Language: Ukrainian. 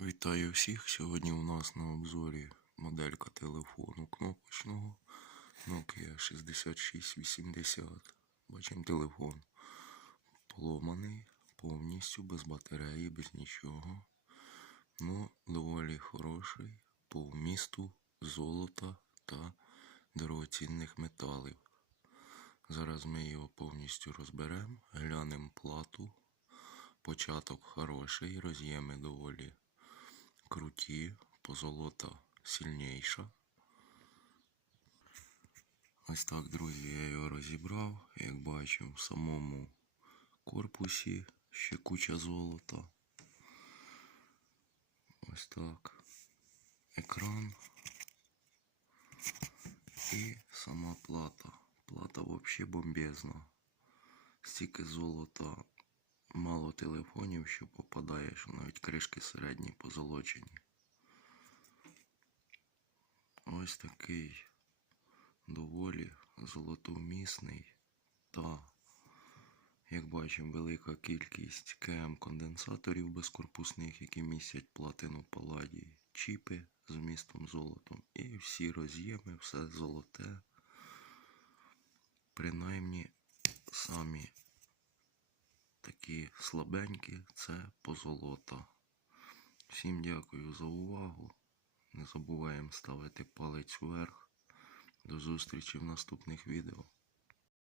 Вітаю всіх. Сьогодні у нас на обзорі моделька телефону кнопочного Nokia 6680. Бачимо телефон поломаний, повністю без батареї, без нічого. Ну, доволі хороший по вмісту золота та дорогоцінних металів. Зараз ми його повністю розберемо, глянемо плату. Початок хороший, роз'єми доволі круті, позолота сильніша. Ось так, друзі, я його розібрав. Як бачимо, в самому корпусі ще куча золота. Ось так. Екран і сама плата. Плата взагалі бомбезна. Стільки золота, мало телефонів, що попадає, що навіть кришки середні позолочені. Ось такий доволі золотовмісний та, як бачимо, велика кількість КМ конденсаторів безкорпусних, які містять платину паладій, чіпи з вмістом золотом і всі роз'єми, все золоте. Принаймні такі слабенькі це позолота. Всім дякую за увагу. Не забуваємо ставити палець вверх. До зустрічі в наступних відео.